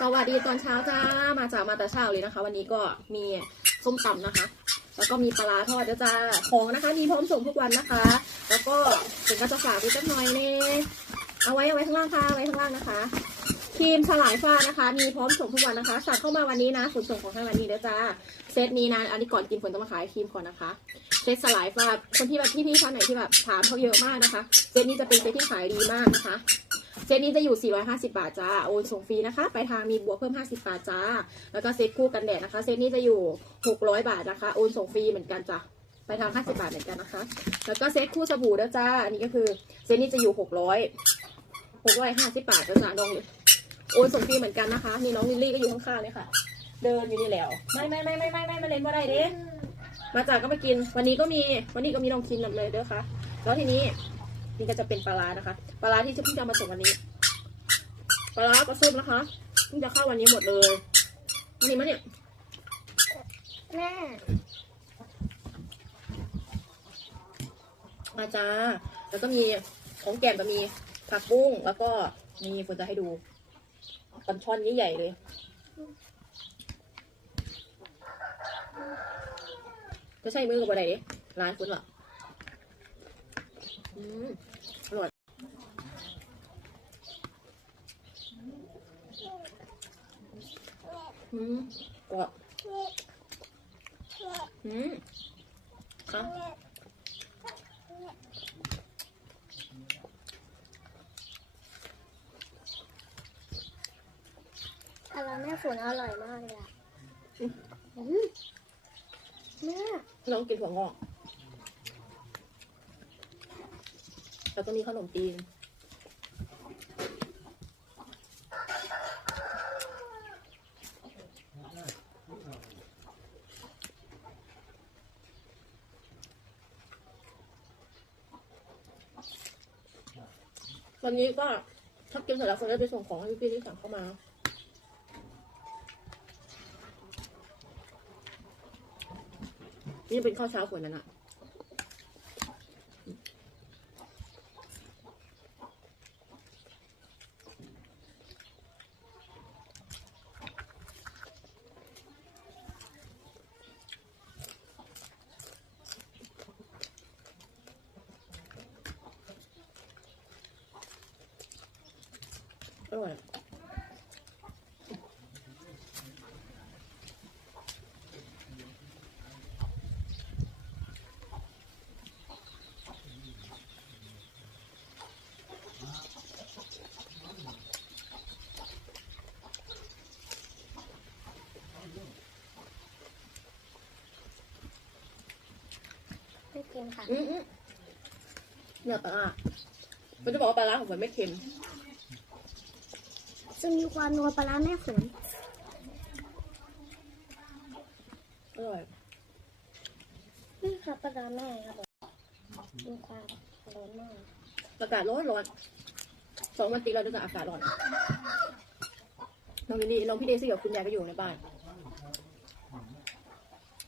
สวัสดีตอนเช้าจ้า มาจากมาแต่เช้าเลยนะคะ วันนี้ก็มีส้มตำนะคะ แล้วก็มีปลาทอดด้จ้าของนะคะ มีพร้อมส่งทุกวันนะคะ แล้วก็ถึงก็จะฝากไว้สักหน่อยเน่เอาไว้เอาไว้ข้างล่างค่ะเอาไว้ข้างล่างนะคะครีมสลายฟ้านะคะ มีพร้อมส่งทุกวันนะคะ สั่งเข้ามาวันนี้นะขนส่งของทางวันนี้เด้อจ้า เซตนี้นะ อันนี้ก่อนกินฝนต้องมาขายครีมก่อนนะคะ เซตสลายฟ้าคนที่แบบพี่ๆท่านไหนที่แบบถามเขาเยอะมากนะคะ เซตนี้จะเป็นเซตที่ขายดีมากนะคะ เซตนี้จะอยู่ 450 บาทจ้า โอนส่งฟรีนะคะ ไปทางมีบวกเพิ่ม 50 บาทจ้า แล้วก็เซตคู่กันแดดนะคะ เซตนี้จะอยู่ 600 บาทนะคะ โอนส่งฟรีเหมือนกันจ้ะไปทาง 50 บาทเหมือนกันนะคะ แล้วก็เซตคู่สบู่ด้วยจ้า อันนี้ก็คือเซตนี้จะอยู่ 600 650 บาทจ้าจ้าน้องโอนส่งฟรีเหมือนกันนะคะ นี่น้องลิลลี่ก็อยู่ข้างๆเลยค่ะ เดินอยู่นี่แล้ว ไม่ไม่ไม่ไม่ไม่ไม่มาเล่นบ่ได้เด้มาจากก็มากิน วันนี้ก็มี วันนี้ก็มีน้องคินนำเลยเด้อค่ะ แล้วทีนี้ นี่ก็จะเป็นปลาร้านะคะ ปลาร้าที่เพิ่งจะเอามาส่งวันนี้ ปลาร้าปลาส้มนะคะเพิ่งจะเข้าวันนี้หมดเลยวันนี้มาเนี่ยแม่มาจ้า แล้วก็มีของแกมก็มีผักบุ้งแล้วก็มีฝนจะให้ดูปันช่อนใหญ่ๆเลย ก็ใช่มือกับอะไรดิร้านคุณหรออืมอร่อย อืมกรอบอืมค่ะอะไรแม่ฝนอร่อยมากเลยอะอืมแม่น้องกินถั่วงอก แล้วก็มีขนมจีน วันนี้ก็ถ้ากินเสร็จแล้วคนจะไปส่งของให้พี่ๆที่สั่งเข้ามา นี่เป็นข้าวเช้าคนนั้นอะ ร่อยไม่กินค่ะ อืมอืมเนี่ยปลาร้ามันจะบอกว่าปลาร้าของมันไม่เค็ม จะมีความนัวปลาร้าแม่ฝนอร่อยนี่ค่ะปลาร้าแม่ครับมีความร้อนมากอากาศร้อนร้อนสองวันติดเราจะอากาศร้อนน้องลิลลี่น้องพี่เดซี่กับคุณยายก็อยู่ในบ้าน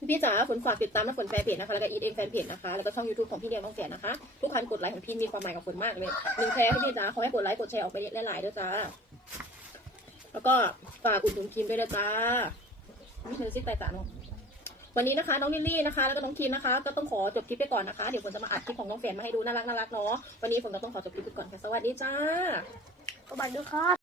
พี่จ๋าฝนฝากติดตามนะฝนแฟนเพจนะคะ แล้วก็อีทเอ็มแฟนเพจนะคะ แล้วก็ช่องยูทูบของพี่เดียน้องแสนนะคะ ทุกคันกดไลค์ของพี่มีความหมายกับฝนมากเลยหนึ่งแชร์ให้พี่จ๋าขอให้กดไลค์กดแชร์ออกไปหลายๆด้วยจ้า แล้วก็ฝากอุดหนุนครีมด้วยนะจ้านี่คือซิกไตจ๋าน้องวันนี้นะคะน้องลิลลี่นะคะ แล้วก็น้องทีมนะคะ ก็ต้องขอจบคลิปไปก่อนนะคะ เดี๋ยวฝนจะมาอัดคลิปของน้องแฟนมาให้ดูน่ารักน่ารักเนาะวันนี้ฝนก็ต้องขอจบคลิปไปก่อนค่ะสวัสดีจ้าสวัสดีครับ